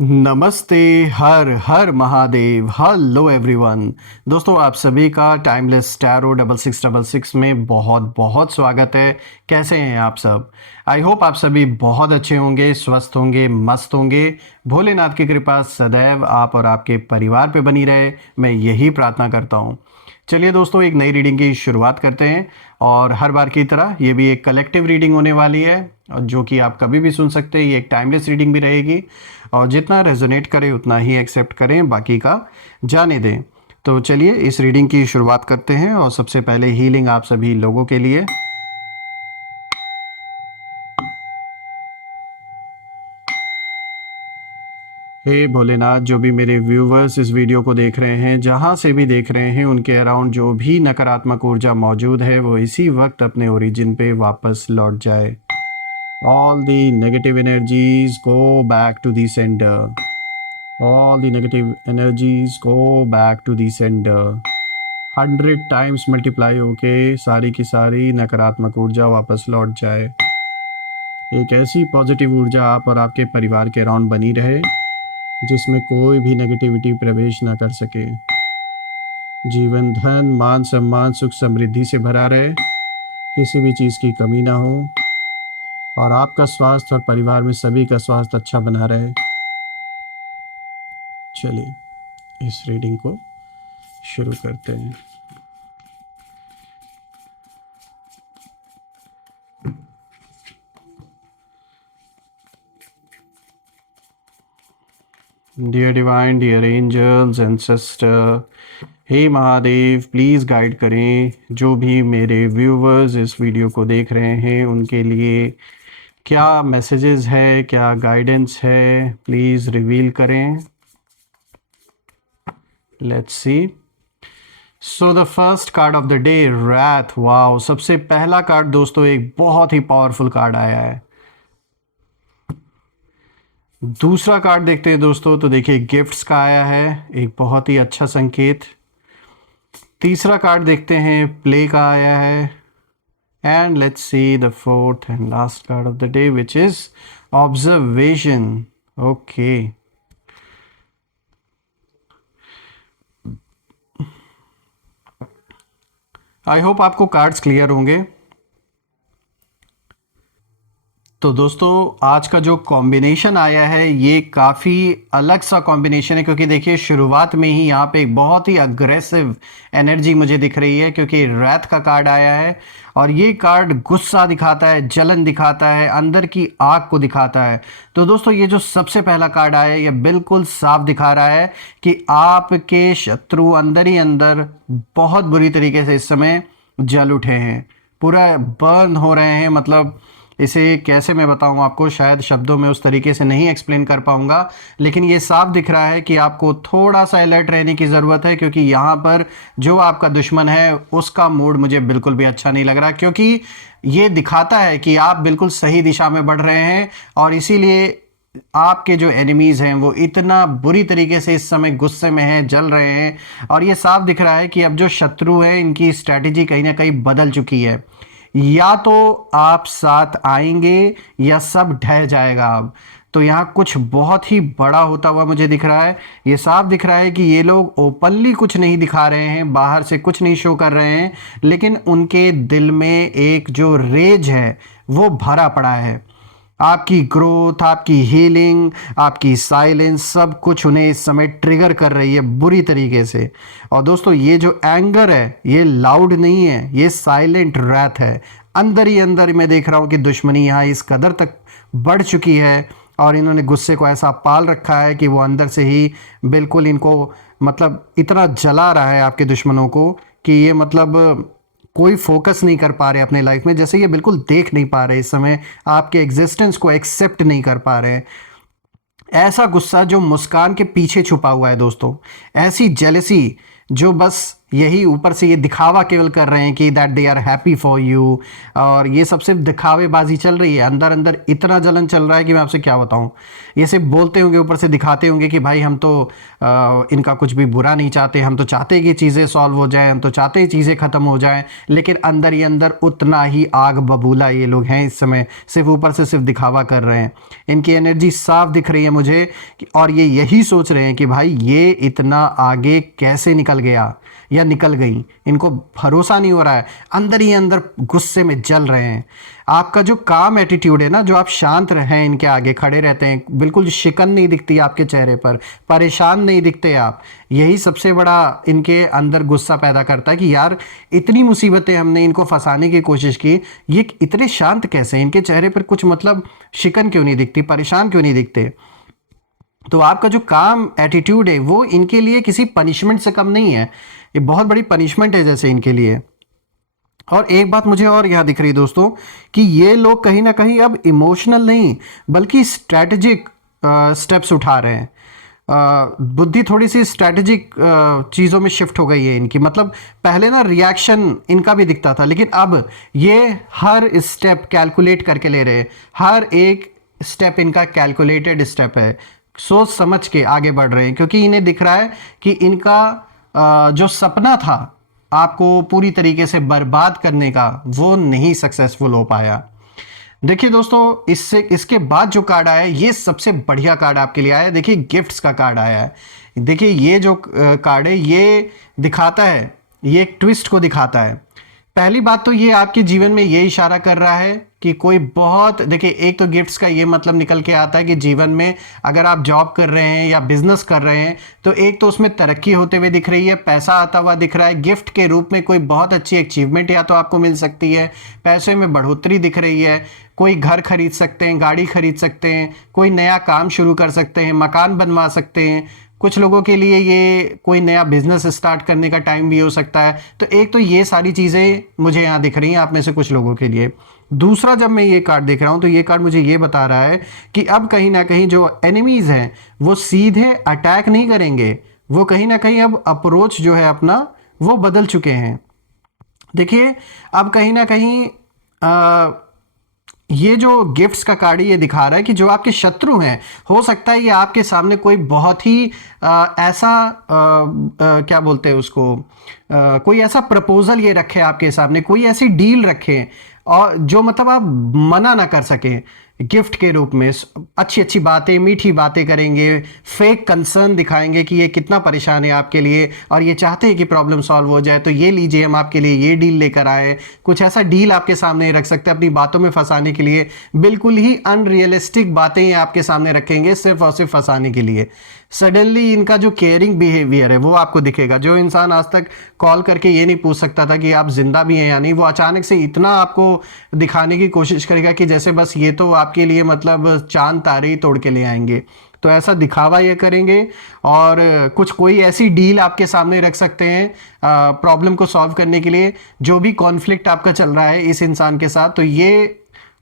नमस्ते। हर हर महादेव। Hello everyone. दोस्तों, आप सभी का टाइमलेस टैरो 6666 में बहुत बहुत स्वागत है। कैसे हैं आप सब? आई होप आप सभी बहुत अच्छे होंगे, स्वस्थ होंगे, मस्त होंगे। भोलेनाथ की कृपा सदैव आप और आपके परिवार पे बनी रहे, मैं यही प्रार्थना करता हूँ। चलिए दोस्तों, एक नई रीडिंग की शुरुआत करते हैं। और हर बार की तरह ये भी एक कलेक्टिव रीडिंग होने वाली है, और जो कि आप कभी भी सुन सकते हैं। ये एक टाइमलेस रीडिंग भी रहेगी, और जितना रेजोनेट करे उतना ही एक्सेप्ट करें, बाकी का जाने दें। तो चलिए इस रीडिंग की शुरुआत करते हैं। और सबसे पहले हीलिंग आप सभी लोगों के लिए। हे भोलेनाथ, जो भी मेरे व्यूवर्स इस वीडियो को देख रहे हैं, जहाँ से भी देख रहे हैं, उनके अराउंड जो भी नकारात्मक ऊर्जा मौजूद है वो इसी वक्त अपने ओरिजिन पे वापस लौट जाए। All the negative energies go back to the centre. All the negative energies go back to the centre. 100 times multiply होके सारी की सारी नकारात्मक ऊर्जा वापस लौट जाए। एक ऐसी पॉजिटिव ऊर्जा आप और आपके परिवार के अराउंड बनी रहे, जिसमें कोई भी नेगेटिविटी प्रवेश ना कर सके। जीवन धन मान सम्मान सुख समृद्धि से भरा रहे, किसी भी चीज़ की कमी ना हो, और आपका स्वास्थ्य और परिवार में सभी का स्वास्थ्य अच्छा बना रहे। चलिए इस रीडिंग को शुरू करते हैं। Dear divine, dear angels, ancestor, हे महादेव, प्लीज़ गाइड करें जो भी मेरे व्यूवर्स इस वीडियो को देख रहे हैं, उनके लिए क्या मैसेजेस है, क्या गाइडेंस है, प्लीज़ रिवील करें। Let's see. So the first card of the day, wrath. Wow, सबसे पहला कार्ड दोस्तों एक बहुत ही पावरफुल कार्ड आया है। दूसरा कार्ड देखते हैं दोस्तों, तो देखिए गिफ्ट्स का आया है, एक बहुत ही अच्छा संकेत। तीसरा कार्ड देखते हैं, प्ले का आया है। And let's see the fourth and last card of the day, which is observation. Okay, I hope आपको कार्ड्स क्लियर होंगे। तो दोस्तों, आज का जो कॉम्बिनेशन आया है ये काफ़ी अलग सा कॉम्बिनेशन है, क्योंकि देखिए शुरुआत में ही यहाँ पे एक बहुत ही अग्रेसिव एनर्जी मुझे दिख रही है, क्योंकि रैथ का कार्ड आया है। और ये कार्ड गुस्सा दिखाता है, जलन दिखाता है, अंदर की आग को दिखाता है। तो दोस्तों, ये जो सबसे पहला कार्ड आया है ये बिल्कुल साफ दिखा रहा है कि आपके शत्रु अंदर ही अंदर बहुत बुरी तरीके से इस समय जल उठे हैं, पूरा बर्न हो रहे हैं। मतलब इसे कैसे मैं बताऊं आपको, शायद शब्दों में उस तरीके से नहीं एक्सप्लेन कर पाऊंगा, लेकिन ये साफ दिख रहा है कि आपको थोड़ा सा अलर्ट रहने की ज़रूरत है, क्योंकि यहाँ पर जो आपका दुश्मन है उसका मूड मुझे बिल्कुल भी अच्छा नहीं लग रहा, क्योंकि ये दिखाता है कि आप बिल्कुल सही दिशा में बढ़ रहे हैं। और इसीलिए आपके जो एनिमीज़ हैं वो इतना बुरी तरीके से इस समय गुस्से में हैं, जल रहे हैं। और ये साफ दिख रहा है कि अब जो शत्रु हैं इनकी स्ट्रैटेजी कहीं ना कहीं बदल चुकी है। या तो आप साथ आएंगे या सब ढह जाएगा अब। तो यहाँ कुछ बहुत ही बड़ा होता हुआ मुझे दिख रहा है। ये साफ दिख रहा है कि ये लोग ओपनली कुछ नहीं दिखा रहे हैं, बाहर से कुछ नहीं शो कर रहे हैं, लेकिन उनके दिल में एक जो रेज है वो भरा पड़ा है। आपकी ग्रोथ, आपकी हीलिंग, आपकी साइलेंस, सब कुछ उन्हें इस समय ट्रिगर कर रही है बुरी तरीके से। और दोस्तों, ये जो एंगर है ये लाउड नहीं है, ये साइलेंट रैथ है। अंदर ही अंदर मैं देख रहा हूँ कि दुश्मनी यहाँ इस कदर तक बढ़ चुकी है, और इन्होंने गुस्से को ऐसा पाल रखा है कि वो अंदर से ही बिल्कुल इनको मतलब इतना जला रहा है आपके दुश्मनों को, कि ये मतलब कोई फोकस नहीं कर पा रहे अपने लाइफ में, जैसे ये बिल्कुल देख नहीं पा रहे इस समय, आपके एग्जिस्टेंस को एक्सेप्ट नहीं कर पा रहे। ऐसा गुस्सा जो मुस्कान के पीछे छुपा हुआ है दोस्तों, ऐसी जेलसी जो बस यही ऊपर से ये दिखावा केवल कर रहे हैं कि that they are happy for you, और ये सब सिर्फ दिखावेबाजी चल रही है। अंदर अंदर इतना जलन चल रहा है कि मैं आपसे क्या बताऊं। ये सिर्फ बोलते होंगे, ऊपर से दिखाते होंगे कि भाई हम तो इनका कुछ भी बुरा नहीं चाहते, हम तो चाहते हैं कि चीज़ें सॉल्व हो जाएं, हम तो चाहते हैं चीज़ें ख़त्म हो जाएं, लेकिन अंदर ही अंदर उतना ही आग बबूला ये लोग हैं इस समय, सिर्फ ऊपर से सिर्फ दिखावा कर रहे हैं। इनकी एनर्जी साफ दिख रही है मुझे और ये यही सोच रहे हैं कि भाई ये इतना आगे कैसे निकल गया या निकल गई, इनको भरोसा नहीं हो रहा है, अंदर ही अंदर गुस्से में जल रहे हैं। आपका जो काम एटीट्यूड है ना, जो आप शांत रहें, इनके आगे खड़े रहते हैं, बिल्कुल शिकन नहीं दिखती आपके चेहरे पर, परेशान नहीं दिखते आप, यही सबसे बड़ा इनके अंदर गुस्सा पैदा करता है कि यार इतनी मुसीबतें हमने इनको फंसाने की कोशिश की, ये इतने शांत कैसे हैं, इनके चेहरे पर कुछ मतलब शिकन क्यों नहीं दिखती, परेशान क्यों नहीं दिखते। तो आपका जो काम एटीट्यूड है वो इनके लिए किसी पनिशमेंट से कम नहीं है, ये बहुत बड़ी पनिशमेंट है जैसे इनके लिए। और एक बात मुझे और यहाँ दिख रही है दोस्तों, कि ये लोग कहीं ना कहीं अब इमोशनल नहीं बल्कि स्ट्रैटेजिक स्टेप्स उठा रहे हैं। बुद्धि थोड़ी सी स्ट्रैटेजिक चीज़ों में शिफ्ट हो गई है इनकी। मतलब पहले ना रिएक्शन इनका भी दिखता था, लेकिन अब ये हर स्टेप कैलकुलेट करके ले रहे हैं, हर एक स्टेप इनका कैलकुलेटेड स्टेप है, सोच समझ के आगे बढ़ रहे हैं, क्योंकि इन्हें दिख रहा है कि इनका जो सपना था आपको पूरी तरीके से बर्बाद करने का, वो नहीं सक्सेसफुल हो पाया। देखिए दोस्तों, इससे इसके बाद जो कार्ड आया है ये सबसे बढ़िया कार्ड आपके लिए आया है। देखिए गिफ्ट्स का कार्ड आया है। देखिए ये जो कार्ड है ये दिखाता है, ये एक ट्विस्ट को दिखाता है। पहली बात तो ये आपके जीवन में ये इशारा कर रहा है कि कोई बहुत, देखिए एक तो गिफ्ट्स का ये मतलब निकल के आता है कि जीवन में अगर आप जॉब कर रहे हैं या बिजनेस कर रहे हैं तो एक तो उसमें तरक्की होते हुए दिख रही है, पैसा आता हुआ दिख रहा है, गिफ्ट के रूप में कोई बहुत अच्छी अचीवमेंट या तो आपको मिल सकती है, पैसे में बढ़ोतरी दिख रही है, कोई घर खरीद सकते हैं, गाड़ी खरीद सकते हैं, कोई नया काम शुरू कर सकते हैं, मकान बनवा सकते हैं, कुछ लोगों के लिए ये कोई नया बिजनेस स्टार्ट करने का टाइम भी हो सकता है। तो एक तो ये सारी चीज़ें मुझे यहाँ दिख रही हैं आप में से कुछ लोगों के लिए। दूसरा, जब मैं ये कार्ड देख रहा हूँ तो ये कार्ड मुझे ये बता रहा है कि अब कहीं ना कहीं जो एनिमीज़ हैं वो सीधे अटैक नहीं करेंगे, वो कहीं ना कहीं अब अप्रोच जो है अपना वो बदल चुके हैं। देखिए अब कहीं ना कहीं ये जो गिफ्ट्स का कार्ड ये दिखा रहा है कि जो आपके शत्रु हैं, हो सकता है ये आपके सामने कोई बहुत ही ऐसा क्या बोलते हैं उसको, कोई ऐसा प्रपोजल ये रखे आपके सामने, कोई ऐसी डील रखे और जो मतलब आप मना ना कर सकें। गिफ्ट के रूप में अच्छी अच्छी बातें, मीठी बातें करेंगे, फेक कंसर्न दिखाएंगे कि ये कितना परेशान है आपके लिए और ये चाहते हैं कि प्रॉब्लम सॉल्व हो जाए, तो ये लीजिए हम आपके लिए ये डील लेकर आए। कुछ ऐसा डील आपके सामने रख सकते हैं अपनी बातों में फंसाने के लिए, बिल्कुल ही अनरियलिस्टिक बातें आपके सामने रखेंगे सिर्फ और सिर्फ फंसाने के लिए। सडनली इनका जो केयरिंग बिहेवियर है वो आपको दिखेगा। जो इंसान आज तक कॉल करके ये नहीं पूछ सकता था कि आप जिंदा भी हैं या नहीं, वो अचानक से इतना आपको दिखाने की कोशिश करेगा कि जैसे बस ये तो आपके लिए मतलब चांद तारे ही तोड़ के ले आएंगे। तो ऐसा दिखावा ये करेंगे और कुछ कोई ऐसी डील आपके सामने रख सकते हैं प्रॉब्लम को सॉल्व करने के लिए। जो भी कॉन्फ्लिक्ट आपका चल रहा है इस इंसान के साथ, तो ये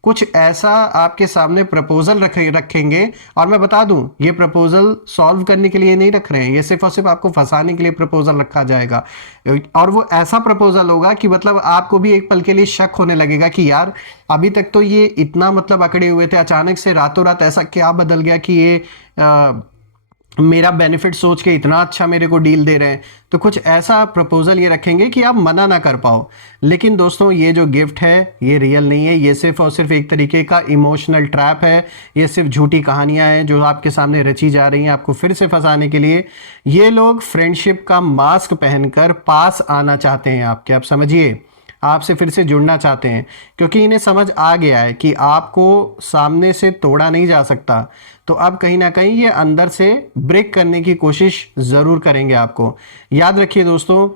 कुछ ऐसा आपके सामने प्रपोजल रखेंगे। और मैं बता दूं, ये प्रपोजल सॉल्व करने के लिए नहीं रख रहे हैं, ये सिर्फ और सिर्फ आपको फंसाने के लिए प्रपोजल रखा जाएगा। और वो ऐसा प्रपोजल होगा कि मतलब आपको भी एक पल के लिए शक होने लगेगा कि यार अभी तक तो ये इतना मतलब अकड़े हुए थे, अचानक से रातों रात ऐसा क्या बदल गया कि ये मेरा बेनिफिट सोच के इतना अच्छा मेरे को डील दे रहे हैं। तो कुछ ऐसा प्रपोजल ये रखेंगे कि आप मना ना कर पाओ। लेकिन दोस्तों ये जो गिफ्ट है ये रियल नहीं है, ये सिर्फ और सिर्फ एक तरीके का इमोशनल ट्रैप है। ये सिर्फ झूठी कहानियां हैं जो आपके सामने रची जा रही हैं आपको फिर से फंसाने के लिए। ये लोग फ्रेंडशिप का मास्क पहनकर पास आना चाहते हैं आपके, आप समझिए, आपसे फिर से जुड़ना चाहते हैं, क्योंकि इन्हें समझ आ गया है कि आपको सामने से तोड़ा नहीं जा सकता। तो अब कहीं ना कहीं ये अंदर से ब्रेक करने की कोशिश ज़रूर करेंगे आपको। याद रखिए दोस्तों,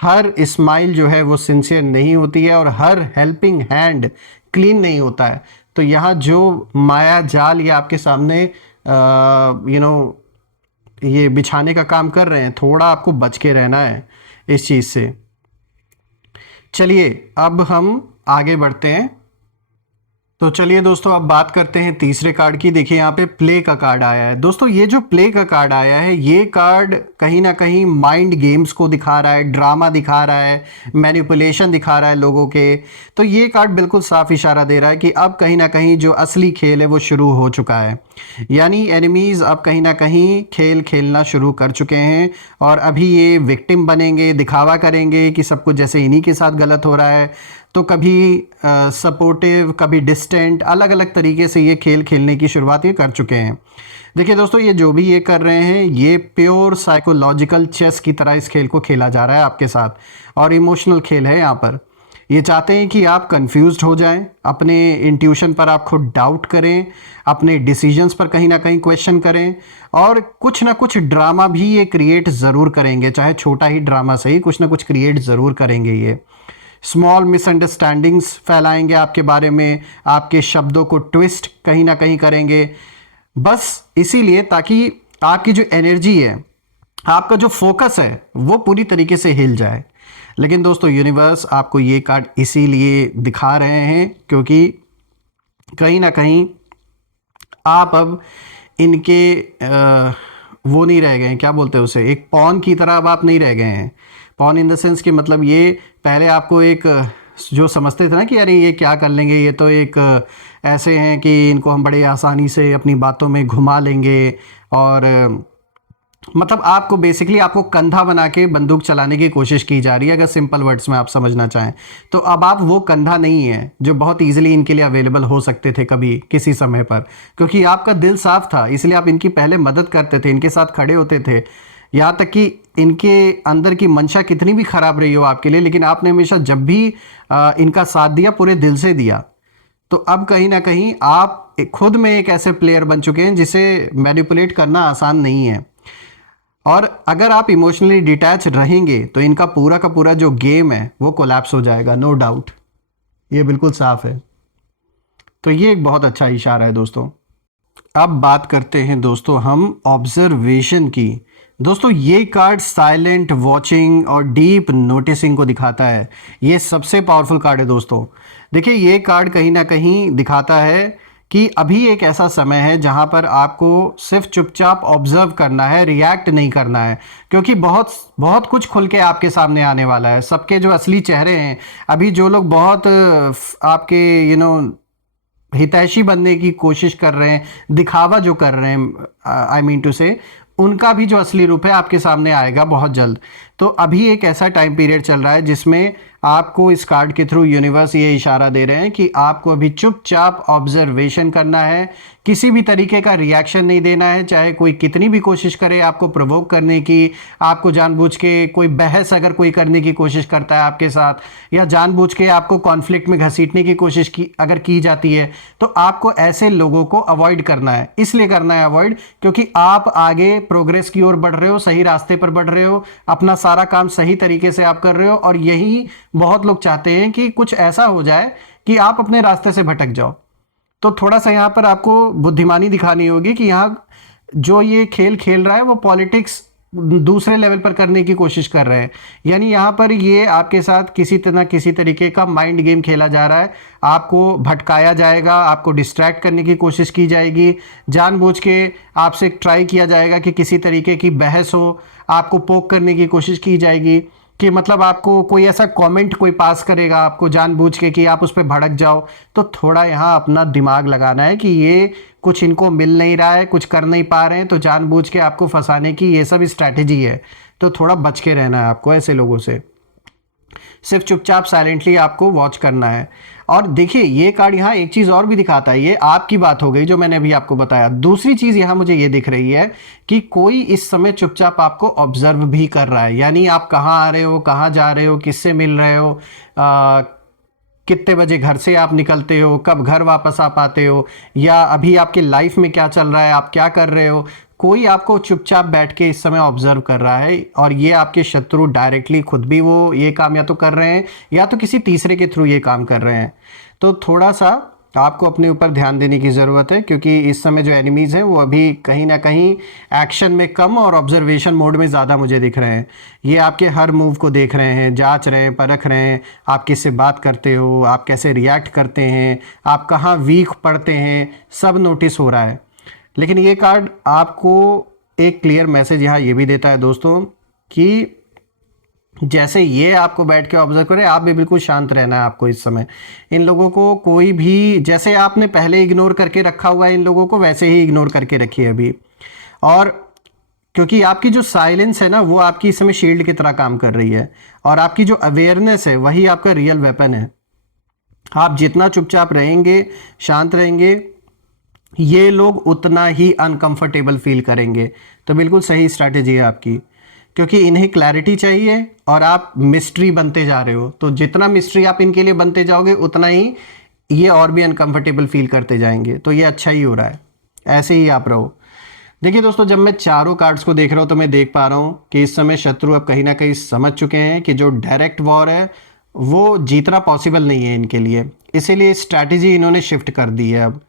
हर स्माइल जो है वो सिंसियर नहीं होती है और हर हेल्पिंग हैंड क्लीन नहीं होता है। तो यहाँ जो माया जाल ये आपके सामने ये बिछाने का काम कर रहे हैं, थोड़ा आपको बच के रहना है इस चीज़ से। चलिए अब हम आगे बढ़ते हैं। तो चलिए दोस्तों, अब बात करते हैं तीसरे कार्ड की। देखिए यहाँ पे प्ले का कार्ड आया है। दोस्तों ये जो प्ले का कार्ड आया है, ये कार्ड कहीं ना कहीं माइंड गेम्स को दिखा रहा है, ड्रामा दिखा रहा है, मैनिपुलेशन दिखा रहा है लोगों के। तो ये कार्ड बिल्कुल साफ इशारा दे रहा है कि अब कहीं ना कहीं जो असली खेल है वो शुरू हो चुका है। यानी एनिमीज अब कहीं ना कहीं खेल खेलना शुरू कर चुके हैं और अभी ये विक्टिम बनेंगे, दिखावा करेंगे कि सब कुछ जैसे इन्हीं के साथ गलत हो रहा है। तो कभी सपोर्टिव, कभी डिस्टेंट, अलग अलग तरीके से ये खेल खेलने की शुरुआत ये कर चुके हैं। देखिए दोस्तों, ये जो भी ये कर रहे हैं, ये प्योर साइकोलॉजिकल चेस की तरह इस खेल को खेला जा रहा है आपके साथ, और इमोशनल खेल है यहाँ पर। ये चाहते हैं कि आप कंफ्यूज्ड हो जाएं, अपने इंट्यूशन पर आप खुद डाउट करें, अपने डिसीजंस पर कहीं ना कहीं क्वेश्चन करें, और कुछ ना कुछ ड्रामा भी ये क्रिएट ज़रूर करेंगे, चाहे छोटा ही ड्रामा सही, कुछ ना कुछ क्रिएट ज़रूर करेंगे। ये स्मॉल मिसअंडरस्टैंडिंग्स फैलाएंगे आपके बारे में, आपके शब्दों को ट्विस्ट कहीं ना कहीं करेंगे, बस इसीलिए ताकि आपकी जो एनर्जी है, आपका जो फोकस है, वो पूरी तरीके से हिल जाए। लेकिन दोस्तों, यूनिवर्स आपको ये कार्ड इसीलिए दिखा रहे हैं क्योंकि कहीं ना कहीं आप अब इनके वो नहीं रह गए हैं, क्या बोलते हैं उसे, एक पॉन की तरह अब आप नहीं रह गए हैं। पॉन इन द सेंस कि मतलब ये पहले आपको एक जो समझते थे ना कि अरे ये क्या कर लेंगे, ये तो एक ऐसे हैं कि इनको हम बड़े आसानी से अपनी बातों में घुमा लेंगे, और मतलब आपको बेसिकली आपको कंधा बना के बंदूक चलाने की कोशिश की जा रही है, अगर सिंपल वर्ड्स में आप समझना चाहें तो। अब आप वो कंधा नहीं है जो बहुत इजीली इनके लिए अवेलेबल हो सकते थे कभी किसी समय पर, क्योंकि आपका दिल साफ था, इसलिए आप इनकी पहले मदद करते थे, इनके साथ खड़े होते थे। यहाँ तक कि इनके अंदर की मंशा कितनी भी खराब रही हो आपके लिए, लेकिन आपने हमेशा जब भी इनका साथ दिया, पूरे दिल से दिया। तो अब कहीं ना कहीं आप खुद में एक ऐसे प्लेयर बन चुके हैं जिसे मैनिपुलेट करना आसान नहीं है, और अगर आप इमोशनली डिटैच रहेंगे तो इनका पूरा का पूरा जो गेम है वो कोलैप्स हो जाएगा, नो डाउट, ये बिल्कुल साफ है। तो ये एक बहुत अच्छा इशारा है दोस्तों। अब बात करते हैं दोस्तों हम ऑब्जर्वेशन की। दोस्तों ये कार्ड साइलेंट वॉचिंग और डीप नोटिसिंग को दिखाता है। ये सबसे पावरफुल कार्ड है दोस्तों। देखिए ये कार्ड कहीं ना कहीं दिखाता है कि अभी एक ऐसा समय है जहां पर आपको सिर्फ चुपचाप ऑब्जर्व करना है, रिएक्ट नहीं करना है, क्योंकि बहुत बहुत कुछ खुल के आपके सामने आने वाला है। सबके जो असली चेहरे हैं, अभी जो लोग बहुत आपके हितैषी बनने की कोशिश कर रहे हैं, दिखावा जो कर रहे हैं, आई मीन टू से, उनका भी जो असली रूप है आपके सामने आएगा बहुत जल्द। तो अभी एक ऐसा टाइम पीरियड चल रहा है जिसमें आपको इस कार्ड के थ्रू यूनिवर्स ये इशारा दे रहे हैं कि आपको अभी चुपचाप ऑब्जर्वेशन करना है, किसी भी तरीके का रिएक्शन नहीं देना है, चाहे कोई कितनी भी कोशिश करे आपको प्रोवोक करने की, आपको जानबूझ के कोई बहस अगर कोई करने की कोशिश करता है आपके साथ, या जानबूझ के आपको कॉन्फ्लिक्ट में घसीटने की कोशिश की अगर की जाती है, तो आपको ऐसे लोगों को अवॉइड करना है। इसलिए करना है अवॉइड क्योंकि आप आगे प्रोग्रेस की ओर बढ़ रहे हो, सही रास्ते पर बढ़ रहे हो, अपना सारा काम सही तरीके से आप कर रहे हो, और यही बहुत लोग चाहते हैं कि कुछ ऐसा हो जाए कि आप अपने रास्ते से भटक जाओ। तो थोड़ा सा यहाँ पर आपको बुद्धिमानी दिखानी होगी कि यहाँ जो ये खेल खेल रहा है वो पॉलिटिक्स दूसरे लेवल पर करने की कोशिश कर रहे हैं। यानी यहाँ पर ये आपके साथ किसी तरीके का माइंड गेम खेला जा रहा है, आपको भटकाया जाएगा, आपको डिस्ट्रैक्ट करने की कोशिश की जाएगी, जानबूझ के आपसे ट्राई किया जाएगा कि किसी तरीके की बहस हो, आपको पोक करने की कोशिश की जाएगी कि मतलब आपको कोई ऐसा कमेंट कोई पास करेगा आपको जानबूझ के कि आप उस पर भड़क जाओ। तो थोड़ा यहाँ अपना दिमाग लगाना है कि ये कुछ इनको मिल नहीं रहा है, कुछ कर नहीं पा रहे हैं, तो जानबूझ के आपको फंसाने की ये सब स्ट्रैटेजी है। तो थोड़ा बच के रहना है आपको ऐसे लोगों से, सिर्फ चुपचाप साइलेंटली आपको वॉच करना है। और देखिए ये कार्ड यहाँ एक चीज़ और भी दिखाता है, ये आपकी बात हो गई जो मैंने अभी आपको बताया। दूसरी चीज़ यहाँ मुझे ये दिख रही है कि कोई इस समय चुपचाप आपको ऑब्जर्व भी कर रहा है। यानी आप कहाँ आ रहे हो, कहाँ जा रहे हो, किससे मिल रहे हो, कितने बजे घर से आप निकलते हो, कब घर वापस आ पाते हो, या अभी आपकी लाइफ में क्या चल रहा है, आप क्या कर रहे हो। कोई आपको चुपचाप बैठ के इस समय ऑब्जर्व कर रहा है, और ये आपके शत्रु डायरेक्टली खुद भी वो ये काम या तो कर रहे हैं या तो किसी तीसरे के थ्रू ये काम कर रहे हैं। तो थोड़ा सा आपको अपने ऊपर ध्यान देने की ज़रूरत है, क्योंकि इस समय जो एनिमीज़ हैं वो अभी कहीं ना कहीं एक्शन में कम और ऑब्जर्वेशन मोड में ज़्यादा मुझे दिख रहे हैं। ये आपके हर मूव को देख रहे हैं, जांच रहे हैं, परख रहे हैं, आप किससे बात करते हो, आप कैसे रिएक्ट करते हैं, आप कहाँ वीक पड़ते हैं, सब नोटिस हो रहा है। लेकिन ये कार्ड आपको एक क्लियर मैसेज यहाँ ये भी देता है दोस्तों कि जैसे ये आपको बैठ के ऑब्जर्व करे, आप भी बिल्कुल शांत रहना है आपको इस समय। इन लोगों को कोई भी, जैसे आपने पहले इग्नोर करके रखा हुआ है इन लोगों को, वैसे ही इग्नोर करके रखिए अभी। और क्योंकि आपकी जो साइलेंस है ना, वो आपकी इस समय शील्ड की तरह काम कर रही है, और आपकी जो अवेयरनेस है वही आपका रियल वेपन है। आप जितना चुपचाप रहेंगे, शांत रहेंगे, ये लोग उतना ही अनकंफर्टेबल फील करेंगे। तो बिल्कुल सही स्ट्रैटेजी है आपकी, क्योंकि इन्हें क्लैरिटी चाहिए और आप मिस्ट्री बनते जा रहे हो। तो जितना मिस्ट्री आप इनके लिए बनते जाओगे उतना ही ये और भी अनकंफर्टेबल फील करते जाएंगे। तो ये अच्छा ही हो रहा है, ऐसे ही आप रहो। देखिए दोस्तों, जब मैं चारों कार्ड्स को देख रहा हूँ तो मैं देख पा रहा हूँ कि इस समय शत्रु अब कहीं ना कहीं समझ चुके हैं कि जो डायरेक्ट वॉर है वो जीतना पॉसिबल नहीं है इनके लिए, इसीलिए स्ट्रैटेजी इन्होंने शिफ्ट कर दी है। अब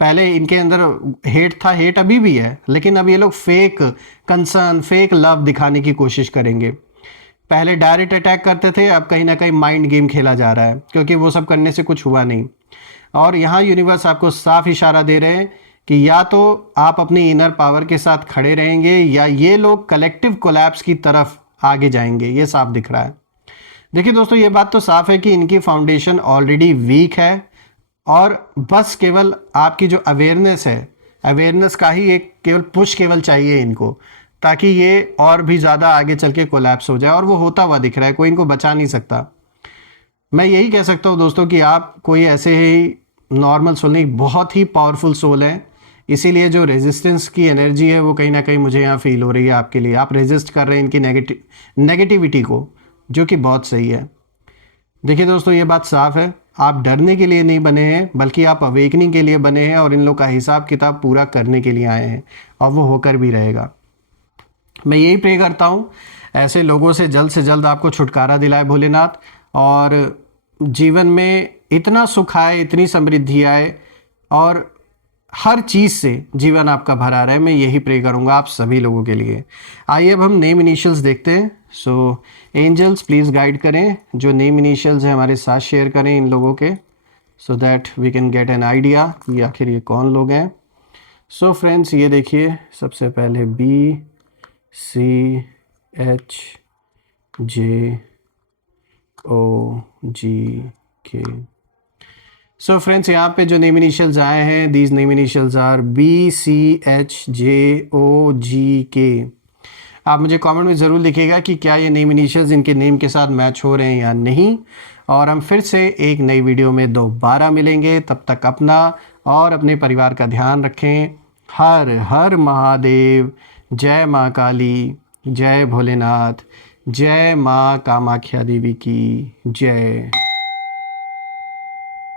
पहले इनके अंदर हेट था, हेट अभी भी है, लेकिन अब ये लोग फेक कंसर्न, फेक लव दिखाने की कोशिश करेंगे। पहले डायरेक्ट अटैक करते थे, अब कहीं ना कहीं माइंड गेम खेला जा रहा है, क्योंकि वो सब करने से कुछ हुआ नहीं। और यहाँ यूनिवर्स आपको साफ इशारा दे रहे हैं कि या तो आप अपनी इनर पावर के साथ खड़े रहेंगे या ये लोग कलेक्टिव कोलैप्स की तरफ आगे जाएंगे, ये साफ दिख रहा है। देखिए दोस्तों, ये बात तो साफ है कि इनकी फाउंडेशन ऑलरेडी वीक है, और बस केवल आपकी जो अवेयरनेस है, अवेयरनेस का ही एक केवल पुश केवल चाहिए इनको, ताकि ये और भी ज़्यादा आगे चल के कोलैप्स हो जाए। और वो होता हुआ दिख रहा है, कोई इनको बचा नहीं सकता। मैं यही कह सकता हूँ दोस्तों कि आप कोई ऐसे ही नॉर्मल सोल नहीं, बहुत ही पावरफुल सोल है। इसीलिए जो रेजिस्टेंस की एनर्जी है वो कहीं ना कहीं मुझे यहाँ फील हो रही है आपके लिए। आप रेजिस्ट कर रहे हैं इनकी नेगेटिविटी को, जो कि बहुत सही है। देखिए दोस्तों, ये बात साफ है, आप डरने के लिए नहीं बने हैं, बल्कि आप अवेकनिंग के लिए बने हैं, और इन लोग का हिसाब किताब पूरा करने के लिए आए हैं, और वो होकर भी रहेगा। मैं यही प्रे करता हूँ ऐसे लोगों से जल्द आपको छुटकारा दिलाए भोलेनाथ, और जीवन में इतना सुख आए, इतनी समृद्धि आए, और हर चीज़ से जीवन आपका भरा रहे। मैं यही प्रे करूँगा आप सभी लोगों के लिए। आइए अब हम नेम इनिशियल्स देखते हैं। सो एंजल्स प्लीज़ गाइड करें, जो नेम इनिशियल्स हैं हमारे साथ शेयर करें इन लोगों के, so that we can get an idea कि आखिर ये कौन लोग हैं। सो फ्रेंड्स, ये देखिए, सबसे पहले BCHJOGK। सो फ्रेंड्स, यहाँ पे जो नेम इनिशियल्स आए हैं, these name initials are BCHJOGK। आप मुझे कमेंट में ज़रूर लिखिएगा कि क्या ये नेम इनिशियल्स इनके नेम के साथ मैच हो रहे हैं या नहीं। और हम फिर से एक नई वीडियो में दोबारा मिलेंगे। तब तक अपना और अपने परिवार का ध्यान रखें। हर हर महादेव। जय माँ काली, जय भोलेनाथ, जय माँ कामाख्या देवी की जय।